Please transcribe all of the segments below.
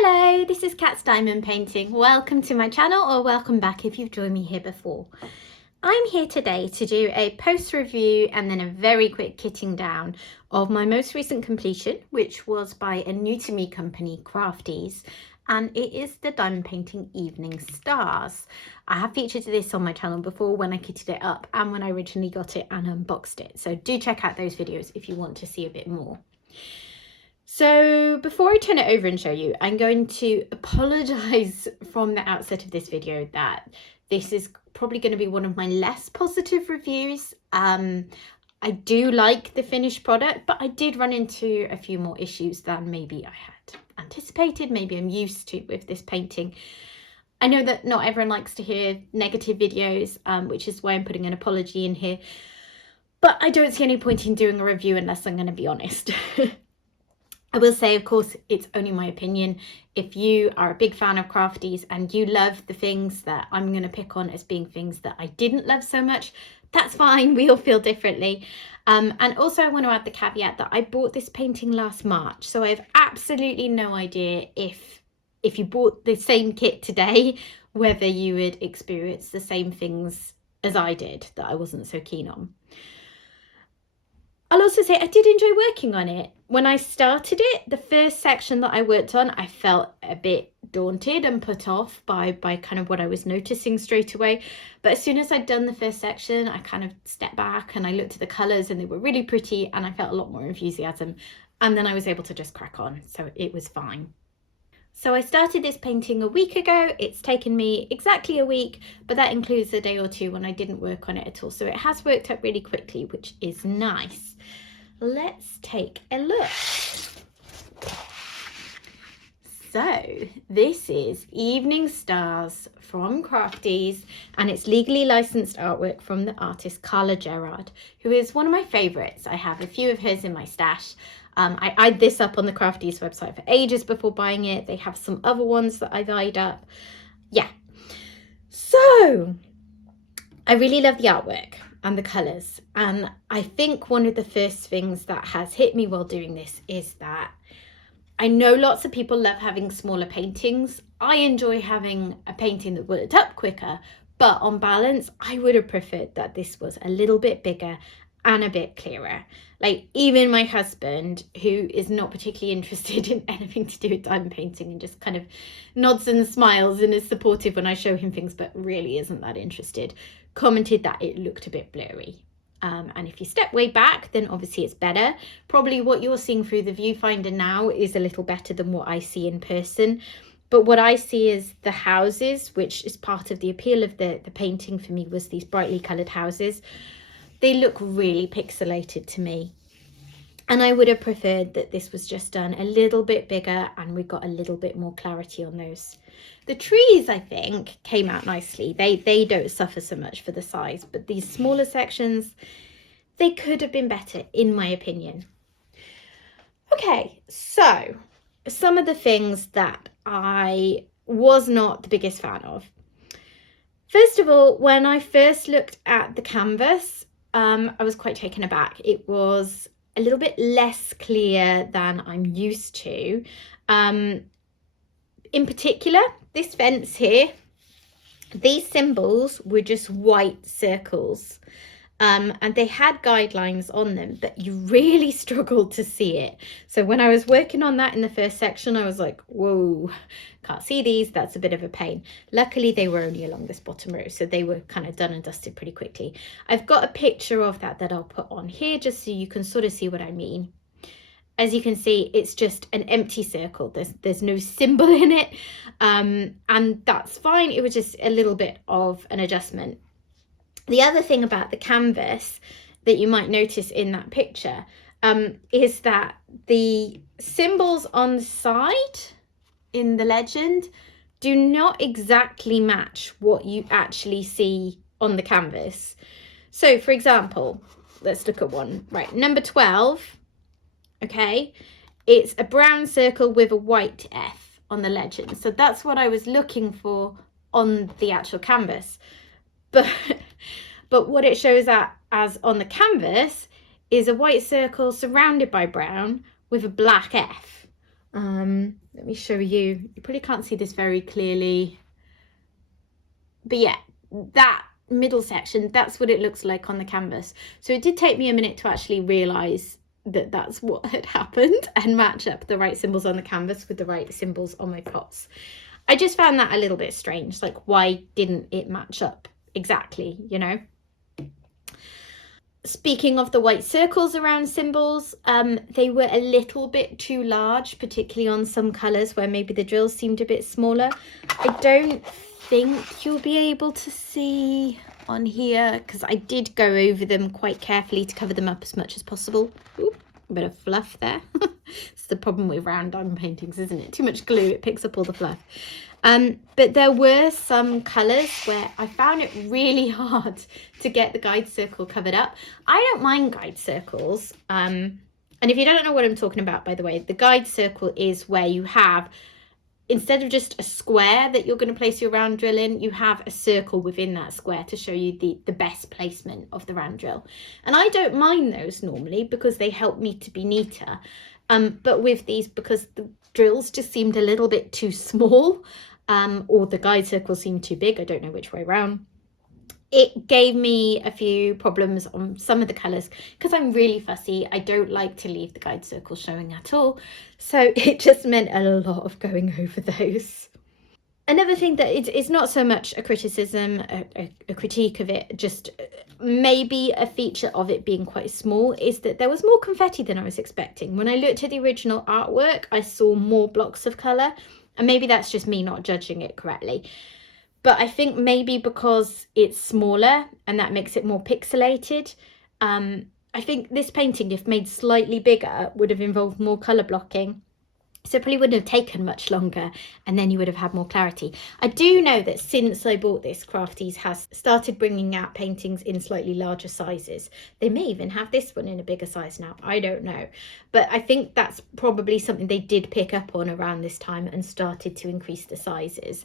Hello, this is Cat's Diamond Painting. Welcome to my channel, or welcome back if you've joined me here before. I'm here today to do a post review and then a very quick kitting down of my most recent completion, which was by a new to me company, Crafties, and it is the Diamond Painting Evening Stars. I have featured this on my channel before when I kitted it up and when I originally got it and unboxed it, so do check out those videos if you want to see a bit more. So before I turn it over and show you, I'm going to apologize from the outset of this video that this is probably going to be one of my less positive reviews. I do like the finished product, but I did run into a few more issues than maybe I had anticipated, maybe I'm used to with this painting. I know that not everyone likes to hear negative videos, which is why I'm putting an apology in here, but I don't see any point in doing a review unless I'm going to be honest. I will say, of course, it's only my opinion. If you are a big fan of Crafties and you love the things that I'm going to pick on as being things that I didn't love so much, that's fine. We all feel differently. And also I want to add the caveat that I bought this painting last March, so I have absolutely no idea if you bought the same kit today, whether you would experience the same things as I did that I wasn't so keen on. I'll also say I did enjoy working on it. When I started it, the first section that I worked on, I felt a bit daunted and put off by kind of what I was noticing straight away. But as soon as I'd done the first section, I kind of stepped back and I looked at the colours and they were really pretty and I felt a lot more enthusiasm. And then I was able to just crack on, so it was fine. So I started this painting a week ago. It's taken me exactly a week, but that includes a day or two when I didn't work on it at all. So it has worked up really quickly, which is nice. Let's take a look. So this is Evening Stars from Crafties, and it's legally licensed artwork from the artist Carla Gerard, who is one of my favorites. I have a few of hers in my stash. I eyed this up on the Crafties website for ages before buying it. They have some other ones that I've eyed up. Yeah. So I really love the artwork and the colours. And I think one of the first things that has hit me while doing this is that I know lots of people love having smaller paintings. I enjoy having a painting that worked up quicker, but on balance, I would have preferred that this was a little bit bigger and a bit clearer. Like, even my husband, who is not particularly interested in anything to do with diamond painting and just kind of nods and smiles and is supportive when I show him things but really isn't that interested, commented that it looked a bit blurry. And if you step way back, then obviously it's better. Probably what you're seeing through the viewfinder now is a little better than what I see in person. But what I see is the houses, which is part of the appeal of the painting for me, was these brightly coloured houses. They look really pixelated to me. And I would have preferred that this was just done a little bit bigger and we got a little bit more clarity on those. The trees, I think, came out nicely. They don't suffer so much for the size, but these smaller sections, they could have been better, in my opinion. Okay, so some of the things that I was not the biggest fan of. First of all, when I first looked at the canvas, I was quite taken aback. It was a little bit less clear than I'm used to. In particular, this fence here, these symbols were just white circles. And they had guidelines on them, but you really struggled to see it. So when I was working on that in the first section, I was like, whoa, can't see these. That's a bit of a pain. Luckily, they were only along this bottom row, so they were kind of done and dusted pretty quickly. I've got a picture of that I'll put on here just so you can sort of see what I mean. As you can see, it's just an empty circle. There's no symbol in it, and that's fine. It was just a little bit of an adjustment. The other thing about the canvas that you might notice in that picture is that the symbols on the side in the legend do not exactly match what you actually see on the canvas. So, for example, let's look at one. Right, number 12, okay, it's a brown circle with a white F on the legend. So that's what I was looking for on the actual canvas. But what it shows as on the canvas is a white circle surrounded by brown with a black F. Let let me show you. You probably can't see this very clearly. But yeah, that middle section, that's what it looks like on the canvas. So it did take me a minute to actually realise that that's what had happened and match up the right symbols on the canvas with the right symbols on my pots. I just found that a little bit strange. Like, why didn't it match up exactly, you know? Speaking of the white circles around symbols, they were a little bit too large, particularly on some colours where maybe the drills seemed a bit smaller. I don't think you'll be able to see on here because I did go over them quite carefully to cover them up as much as possible. Ooh, a bit of fluff there. It's the problem with round diamond paintings, isn't it? Too much glue, it picks up all the fluff. But there were some colours where I found it really hard to get the guide circle covered up. I don't mind guide circles. And if you don't know what I'm talking about, by the way, the guide circle is where you have, instead of just a square that you're going to place your round drill in, you have a circle within that square to show you the best placement of the round drill. And I don't mind those normally because they help me to be neater. But with these, because the drills just seemed a little bit too small, or the guide circle seemed too big, I don't know which way around, it gave me a few problems on some of the colours because I'm really fussy. I don't like to leave the guide circle showing at all. So it just meant a lot of going over those. Another thing that it's not so much a criticism, a critique of it, just maybe a feature of it being quite small, is that there was more confetti than I was expecting. When I looked at the original artwork, I saw more blocks of colour, and maybe that's just me not judging it correctly. But I think maybe because it's smaller and that makes it more pixelated, I think this painting, if made slightly bigger, would have involved more colour blocking. So it probably wouldn't have taken much longer, and then you would have had more clarity. I do know that since I bought this, Crafties has started bringing out paintings in slightly larger sizes. They may even have this one in a bigger size now, I don't know. But I think that's probably something they did pick up on around this time and started to increase the sizes.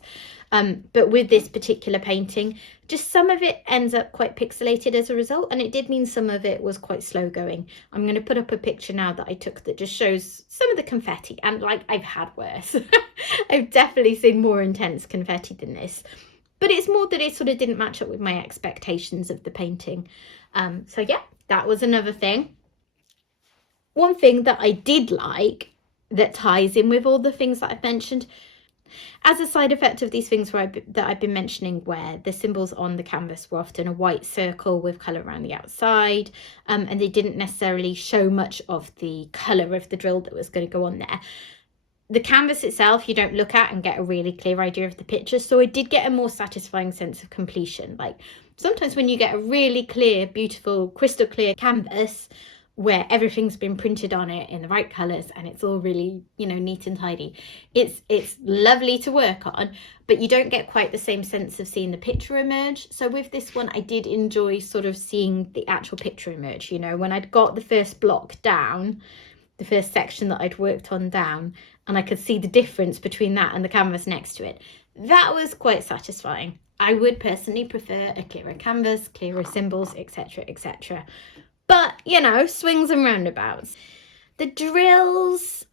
But with this particular painting, just some of it ends up quite pixelated as a result, and it did mean some of it was quite slow going. I'm going to put up a picture now that I took that just shows some of the confetti, and like, I've had worse. I've definitely seen more intense confetti than this, but it's more that it sort of didn't match up with my expectations of the painting. So yeah, that was another thing. One thing that I did like that ties in with all the things that I've mentioned, as a side effect of these things that I've been mentioning, where the symbols on the canvas were often a white circle with colour around the outside, and they didn't necessarily show much of the colour of the drill that was going to go on there. The canvas itself, you don't look at and get a really clear idea of the picture, so I did get a more satisfying sense of completion. Like, sometimes when you get a really clear, beautiful, crystal clear canvas where everything's been printed on it in the right colours and it's all really, you know, neat and tidy, it's lovely to work on, but you don't get quite the same sense of seeing the picture emerge. So with this one, I did enjoy sort of seeing the actual picture emerge. You know, when I'd got the first block down, the first section that I'd worked on down, and I could see the difference between that and the canvas next to it, that was quite satisfying. I would personally prefer a clearer canvas, clearer symbols, etc, etc. But, you know, swings and roundabouts. The drills,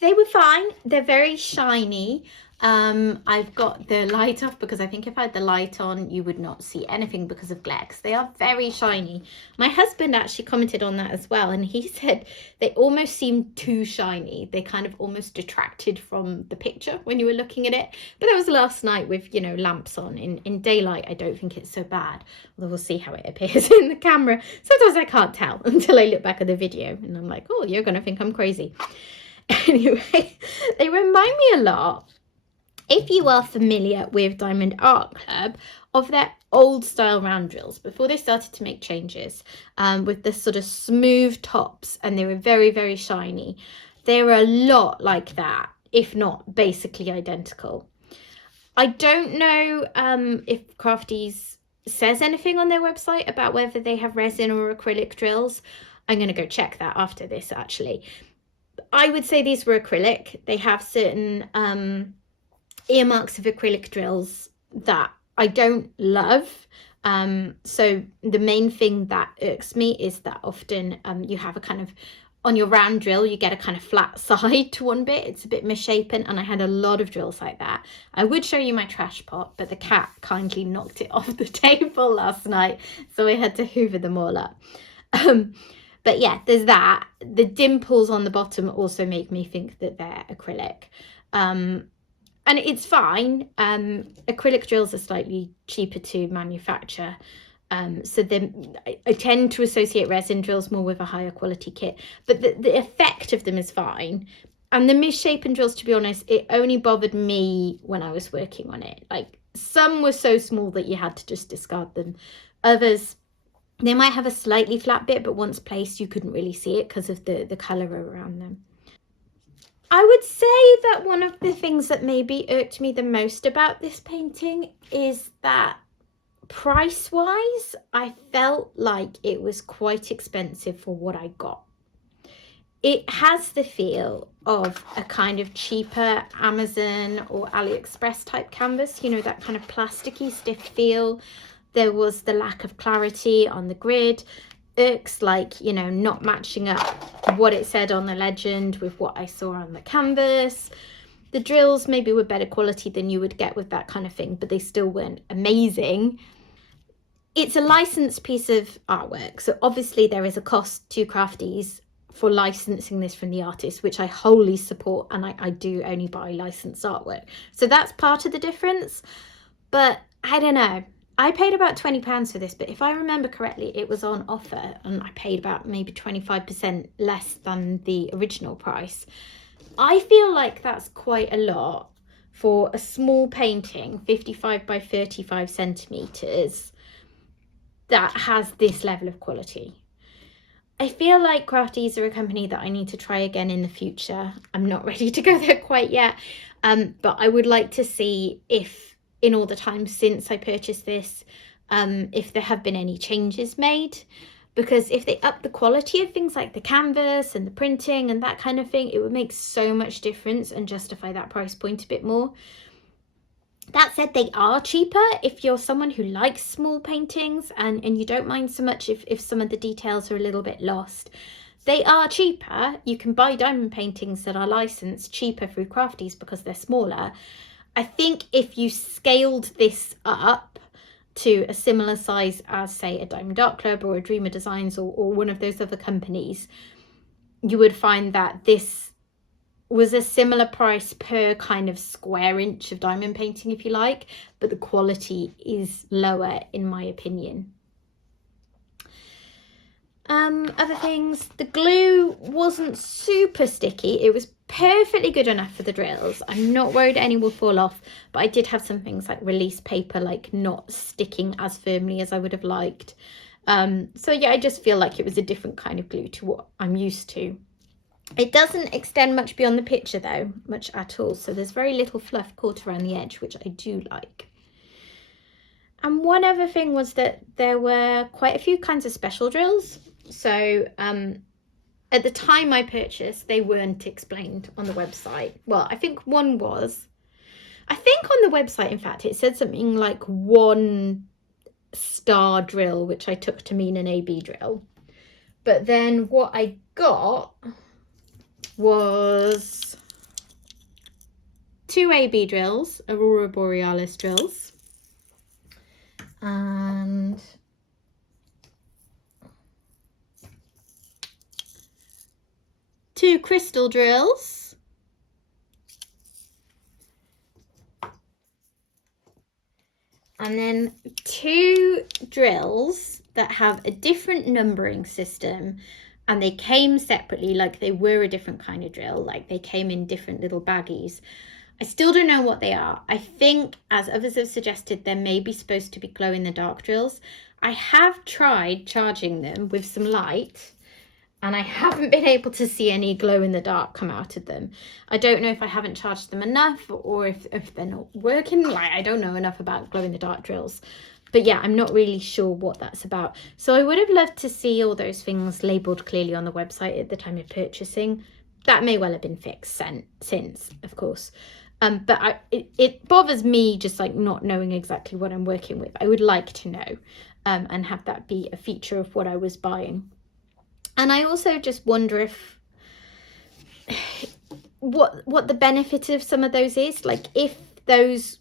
they were fine. They're very shiny. I've got the light off because I think if I had the light on, you would not see anything because of glare. They are very shiny. My husband actually commented on that as well, and he said they almost seemed too shiny. They kind of almost detracted from the picture when you were looking at it. But that was last night with, you know, lamps on. In daylight, I don't think it's so bad. Although we'll see how it appears in the camera. Sometimes I can't tell until I look back at the video, and I'm like, oh, you're going to think I'm crazy. Anyway, they remind me a lot, if you are familiar with Diamond Art Club, of their old style round drills before they started to make changes, with the sort of smooth tops, and they were very, very shiny. They were a lot like that, if not basically identical. I don't know if Crafties says anything on their website about whether they have resin or acrylic drills. I'm going to go check that after this, actually. I would say these were acrylic. They have certain earmarks of acrylic drills that I don't love. So the main thing that irks me is that often you have a kind of on your round drill, you get a kind of flat side to one bit. It's a bit misshapen, and I had a lot of drills like that. I would show you my trash pot, but the cat kindly knocked it off the table last night, so I had to hoover them all up. But yeah, there's that. The dimples on the bottom also make me think that they're acrylic. And it's fine. Acrylic drills are slightly cheaper to manufacture. So then I tend to associate resin drills more with a higher quality kit, but the effect of them is fine. And the misshapen drills, to be honest, it only bothered me when I was working on it. Like, some were so small that you had to just discard them. Others, they might have a slightly flat bit, but once placed, you couldn't really see it because of the colour around them. I would say that one of the things that maybe irked me the most about this painting is that price-wise, I felt like it was quite expensive for what I got. It has the feel of a kind of cheaper Amazon or AliExpress type canvas, you know, that kind of plasticky, stiff feel. There was the lack of clarity on the grid. Irks, like, you know, not matching up what it said on the legend with what I saw on the canvas. The drills maybe were better quality than you would get with that kind of thing, but they still weren't amazing. It's a licensed piece of artwork, so obviously there is a cost to crafties for licensing this from the artist, which I wholly support, and I do only buy licensed artwork. So that's part of the difference. But I don't know. I paid about £20 for this, but if I remember correctly, it was on offer and I paid about maybe 25% less than the original price. I feel like that's quite a lot for a small painting, 55 by 35 centimetres, that has this level of quality. I feel like Crafties are a company that I need to try again in the future. I'm not ready to go there quite yet, but I would like to see if, in all the time since I purchased this, if there have been any changes made. Because if they up the quality of things like the canvas and the printing and that kind of thing, it would make so much difference and justify that price point a bit more. That said, they are cheaper if you're someone who likes small paintings and you don't mind so much if some of the details are a little bit lost. They are cheaper. You can buy diamond paintings that are licensed cheaper through Crafties because they're smaller. I think if you scaled this up to a similar size as, say, a Diamond Art Club or a Dreamer Designs or one of those other companies, you would find that this was a similar price per kind of square inch of diamond painting, if you like, but the quality is lower in my opinion. Other things, the glue wasn't super sticky. It was perfectly good enough for the drills. I'm not worried any will fall off, but I did have some things like release paper, like not sticking as firmly as I would have liked. So yeah, I just feel like it was a different kind of glue to what I'm used to. It doesn't extend much beyond the picture though, much at all. So there's very little fluff caught around the edge, which I do like. And one other thing was that there were quite a few kinds of special drills. So at the time I purchased, they weren't explained on the website. Well, I think one was. I think on the website, in fact, it said something like 1 star drill, which I took to mean an AB drill. But then what I got was 2 AB drills, Aurora Borealis drills, and two crystal drills, and then 2 drills that have a different numbering system, and they came separately, like they were a different kind of drill, like they came in different little baggies. I still don't know what they are. I think, as others have suggested, they're maybe supposed to be glow-in-the-dark drills. I have tried charging them with some light, and I haven't been able to see any glow in the dark come out of them. I don't know if I haven't charged them enough or if they're not working. Like, I don't know enough about glow in the dark drills. But yeah, I'm not really sure what that's about. So I would have loved to see all those things labelled clearly on the website at the time of purchasing. That may well have been fixed since, of course. But it bothers me just like not knowing exactly what I'm working with. I would like to know and have that be a feature of what I was buying. And I also just wonder if what the benefit of some of those is. Like, if those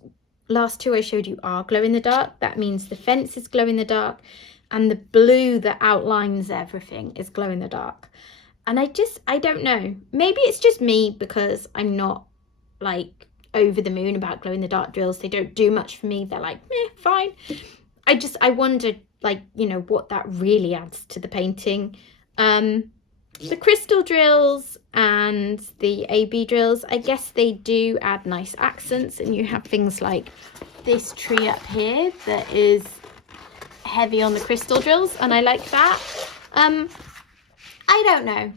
last two I showed you are glow in the dark, that means the fence is glow in the dark and the blue that outlines everything is glow in the dark. And I don't know, maybe it's just me because I'm not like over the moon about glow in the dark drills. They don't do much for me. They're like, fine. I wondered, like, you know, what that really adds to the painting. The crystal drills and the AB drills, I guess they do add nice accents, and you have things like this tree up here that is heavy on the crystal drills, and I like that. I don't know.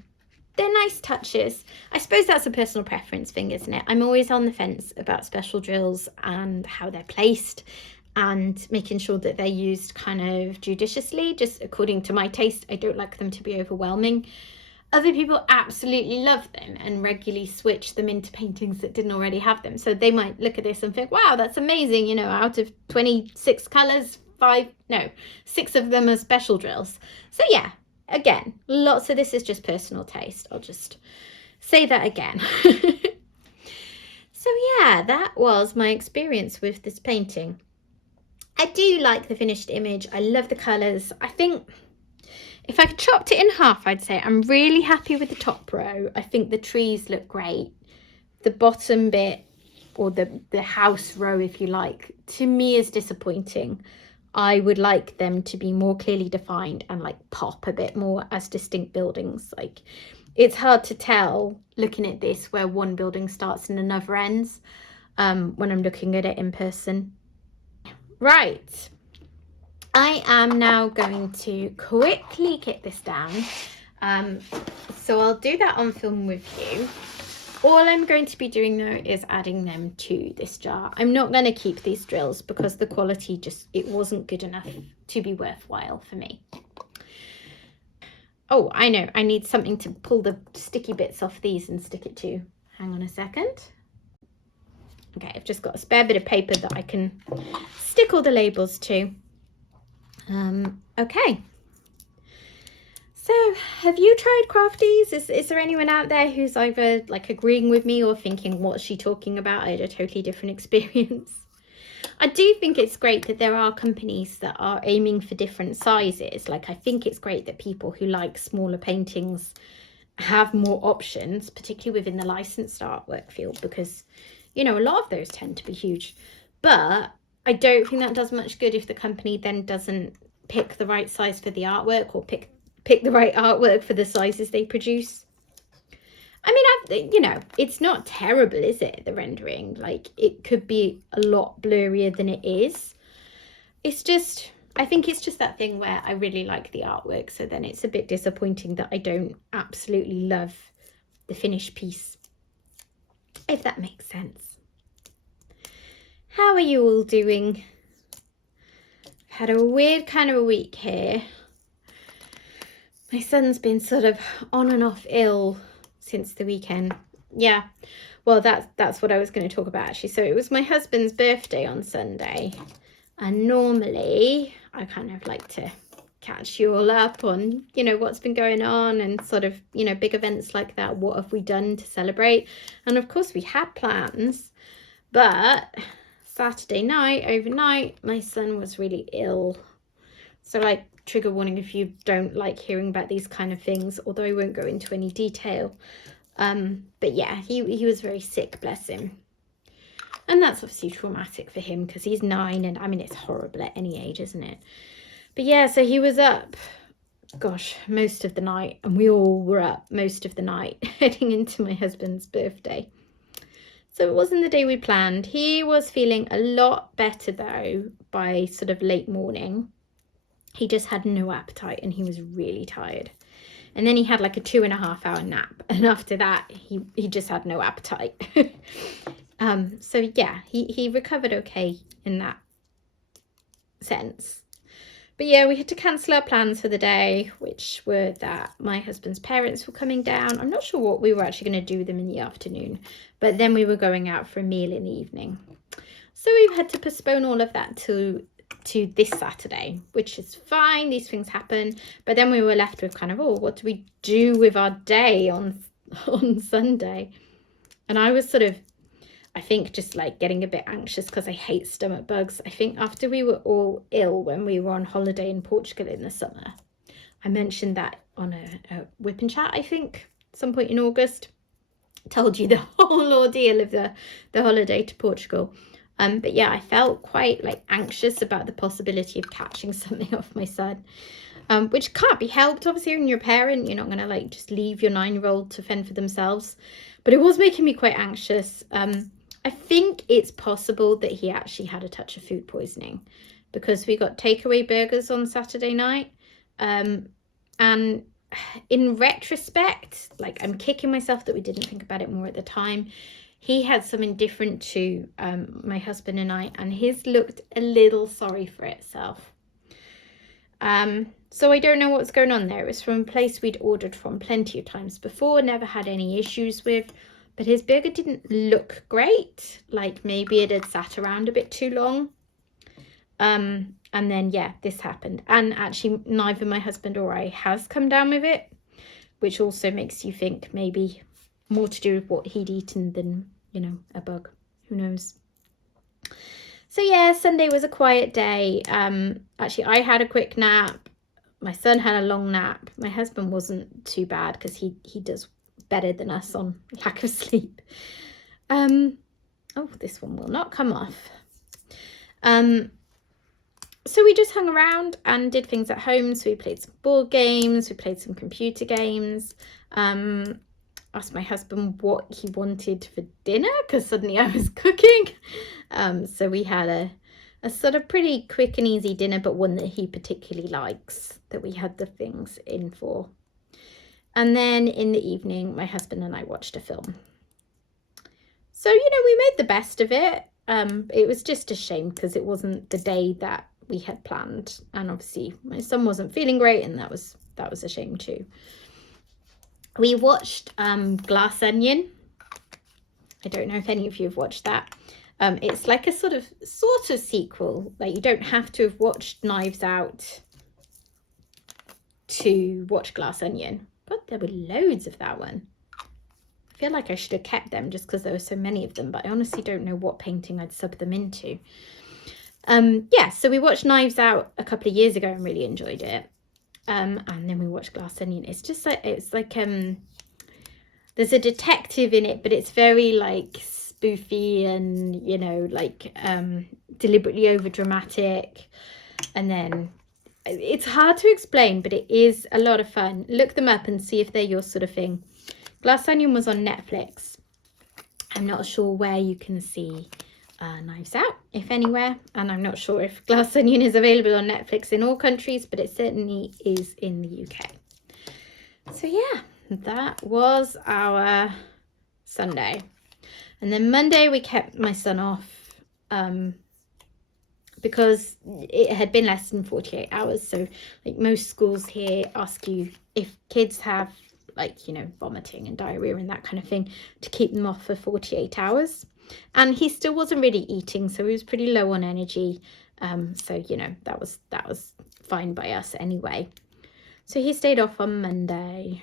They're nice touches. I suppose that's a personal preference thing, isn't it? I'm always on the fence about special drills and how they're placed and making sure that they're used kind of judiciously, just according to my taste. I don't like them to be overwhelming. Other people absolutely love them and regularly switch them into paintings that didn't already have them. So they might look at this and think, wow, that's amazing. You know, out of 26 colours, 6 of them are special drills. So yeah, again, lots of this is just personal taste. I'll just say that again. So yeah, that was my experience with this painting. I do like the finished image. I love the colours. I think if I chopped it in half, I'd say I'm really happy with the top row. I think the trees look great. The bottom bit, or the house row, if you like, to me is disappointing. I would like them to be more clearly defined and like pop a bit more as distinct buildings. Like, it's hard to tell looking at this where one building starts and another ends when I'm looking at it in person. Right. I am now going to quickly get this down. So I'll do that on film with you. All I'm going to be doing though is adding them to this jar. I'm not going to keep these drills because the quality it wasn't good enough to be worthwhile for me. Oh, I know, I need something to pull the sticky bits off these and stick it to. Hang on a second. Okay, I've just got a spare bit of paper that I can stick all the labels to. Okay. So, have you tried Crafties? Is there anyone out there who's either like agreeing with me or thinking, what's she talking about? I had a totally different experience. I do think it's great that there are companies that are aiming for different sizes. Like, I think it's great that people who like smaller paintings have more options, particularly within the licensed artwork field, because, you know, a lot of those tend to be huge. But I don't think that does much good if the company then doesn't pick the right size for the artwork, or pick the right artwork for the sizes they produce. I mean, you know, it's not terrible, is it, the rendering? Like, it could be a lot blurrier than it is. It's just, I think it's just that thing where I really like the artwork, so then it's a bit disappointing that I don't absolutely love the finished piece, if that makes sense. How are you all doing? I've had a weird kind of a week here. My son's been sort of on and off ill since the weekend. Yeah, well, that's what I was going to talk about, actually. So it was my husband's birthday on Sunday, and normally I kind of like to catch you all up on, you know, what's been going on and sort of, you know, big events like that. What have we done to celebrate? And of course we had plans, but Saturday night, overnight, my son was really ill. So, like, trigger warning if you don't like hearing about these kind of things, although I won't go into any detail. But yeah, he was very sick, bless him. And that's obviously traumatic for him because he's 9, and I mean, it's horrible at any age, isn't it? But yeah, so he was up, gosh, most of the night, and we all were up most of the night heading into my husband's birthday. So it wasn't the day we planned. He was feeling a lot better though by sort of late morning. He just had no appetite and he was really tired. And then he had like a 2.5-hour nap. And after that, he just had no appetite. So yeah, he recovered okay in that sense. But yeah, we had to cancel our plans for the day, which were that my husband's parents were coming down. I'm not sure what we were actually going to do with them in the afternoon, but then we were going out for a meal in the evening. So we've had to postpone all of that to to this Saturday, which is fine. These things happen. But then we were left with kind of, oh, what do we do with our day on Sunday? And I was sort of, I think, just like getting a bit anxious because I hate stomach bugs. I think after we were all ill when we were on holiday in Portugal in the summer, I mentioned that on a whip and chat, I think, at some point in August. Told you the whole ordeal of the holiday to Portugal. But yeah, I felt quite like anxious about the possibility of catching something off my son, which can't be helped. Obviously, when you're a parent, you're not going to like just leave your 9-year-old to fend for themselves. But it was making me quite anxious. I think it's possible that he actually had a touch of food poisoning because we got takeaway burgers on Saturday night. And in retrospect, like, I'm kicking myself that we didn't think about it more at the time. He had something different to my husband and I, and his looked a little sorry for itself. So I don't know what's going on there. It was from a place we'd ordered from plenty of times before, never had any issues with, but his burger didn't look great. Like maybe it had sat around a bit too long. And then, yeah, this happened. And actually, neither my husband or I has come down with it, which also makes you think maybe more to do with what he'd eaten than, you know, a bug. Who knows? So, yeah, Sunday was a quiet day. Actually, I had a quick nap. My son had a long nap. My husband wasn't too bad because he does better than us on lack of sleep. Oh, this one will not come off. So we just hung around and did things at home. So we played some board games, we played some computer games. Asked my husband what he wanted for dinner because suddenly I was cooking. So we had a sort of pretty quick and easy dinner, but one that he particularly likes, that we had the things in for. And then in the evening, my husband and I watched a film. So, you know, we made the best of it. It was just a shame because it wasn't the day that we had planned, and obviously my son wasn't feeling great, and that was a shame too. We watched Glass Onion. I don't know if any of you have watched that. It's like a sort of sequel. Like, you don't have to have watched Knives Out to watch Glass Onion. God, there were loads of that one. I feel like I should have kept them just because there were so many of them, but I honestly don't know what painting I'd sub them into. Yeah, so we watched Knives Out a couple of years ago and really enjoyed it. And then we watched Glass Onion. It's just like, it's like, there's a detective in it, but it's very like spoofy and, you know, like deliberately over dramatic. And then it's hard to explain, but it is a lot of fun. Look them up and see if they're your sort of thing. Glass Onion was on Netflix. I'm not sure where you can see Knives Out, if anywhere, and I'm not sure if Glass Onion is available on Netflix in all countries, but it certainly is in the UK. So yeah, that was our Sunday. And then Monday we kept my son off because it had been less than 48 hours. So like most schools here ask you if kids have like, you know, vomiting and diarrhea and that kind of thing, to keep them off for 48 hours. And he still wasn't really eating, so he was pretty low on energy. So, you know, that was fine by us anyway. So he stayed off on Monday.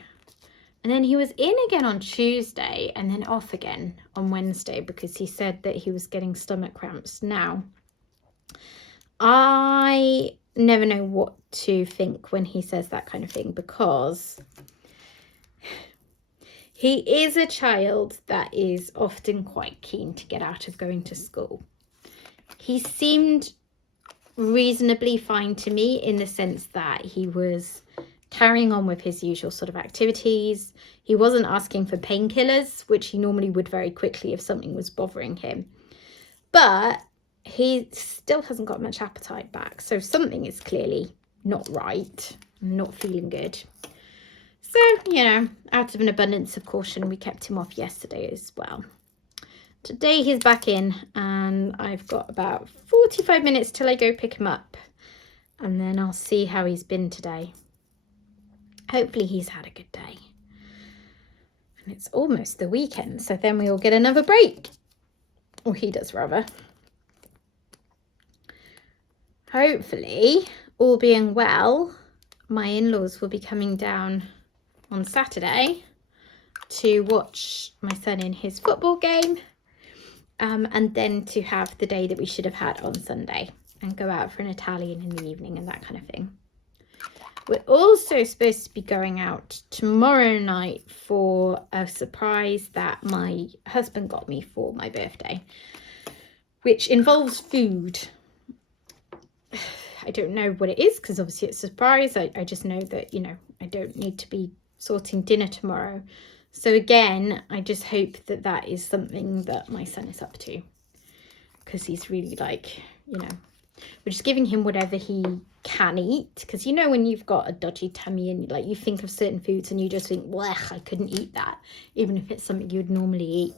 And then he was in again on Tuesday and then off again on Wednesday because he said that he was getting stomach cramps. Now, I never know what to think when he says that kind of thing because he is a child that is often quite keen to get out of going to school. He seemed reasonably fine to me in the sense that he was carrying on with his usual sort of activities. He wasn't asking for painkillers, which he normally would very quickly if something was bothering him. But he still hasn't got much appetite back. So something is clearly not right, not feeling good. So, you know, out of an abundance of caution, we kept him off yesterday as well. Today he's back in and I've got about 45 minutes till I go pick him up. And then I'll see how he's been today. Hopefully he's had a good day. And it's almost the weekend, so then we'll get another break. Or he does, rather. hopefully, all being well, my in-laws will be coming down on Saturday to watch my son in his football game, and then to have the day that we should have had on Sunday and go out for an Italian in the evening and that kind of thing. We're also supposed to be going out tomorrow night for a surprise that my husband got me for my birthday, which involves food. I don't know what it is because obviously it's a surprise. I just know that, you know, I don't need to be sorting dinner tomorrow. So again, I just hope that that is something that my son is up to, because he's really like, you know, we're just giving him whatever he can eat, because you know when you've got a dodgy tummy and like you think of certain foods and you just think, well, I couldn't eat that, even if it's something you would normally eat.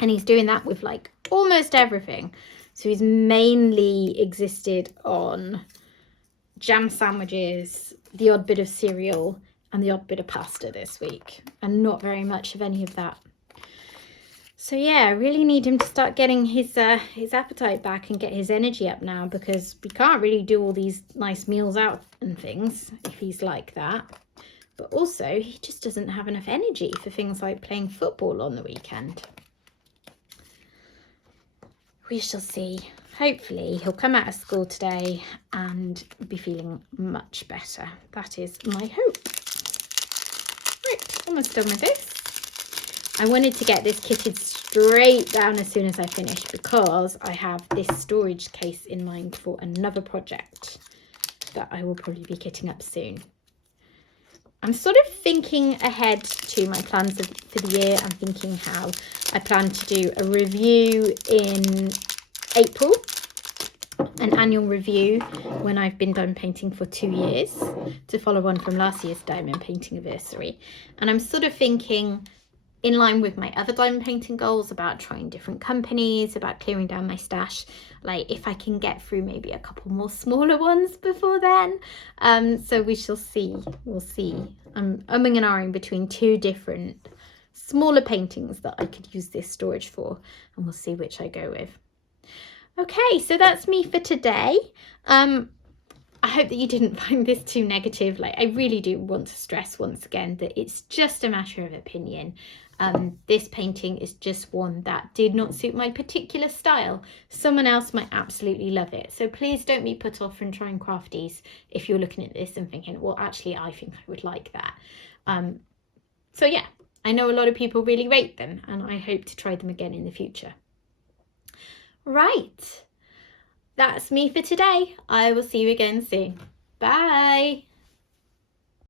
And he's doing that with like almost everything. So he's mainly existed on jam sandwiches, the odd bit of cereal and the odd bit of pasta this week, and not very much of any of that. So yeah, I really need him to start getting his appetite back and get his energy up now, because we can't really do all these nice meals out and things if he's like that. But also, he just doesn't have enough energy for things like playing football on the weekend. We shall see. Hopefully he'll come out of school today and be feeling much better. That is my hope. Right, almost done with this. I wanted to get this kitted straight down as soon as I finished, because I have this storage case in mind for another project that I will probably be kitting up soon. I'm sort of thinking ahead to my plans for the year. I'm thinking how I plan to do a review in April, an annual review when I've been done painting for 2 years, to follow on from last year's diamond painting anniversary. And I'm sort of thinking, in line with my other diamond painting goals, about trying different companies, about clearing down my stash, like if I can get through maybe a couple more smaller ones before then. So we shall see. We'll see. I'm umming and ahhing between 2 different smaller paintings that I could use this storage for, and we'll see which I go with. Okay, so that's me for today. I hope that you didn't find this too negative. Like, I really do want to stress once again that it's just a matter of opinion. This painting is just one that did not suit my particular style. Someone else might absolutely love it. So please don't be put off from trying crafties if you're looking at this and thinking, well, actually, I think I would like that. So yeah, I know a lot of people really rate them, and I hope to try them again in the future. Right, that's me for today. I will see you again soon. Bye.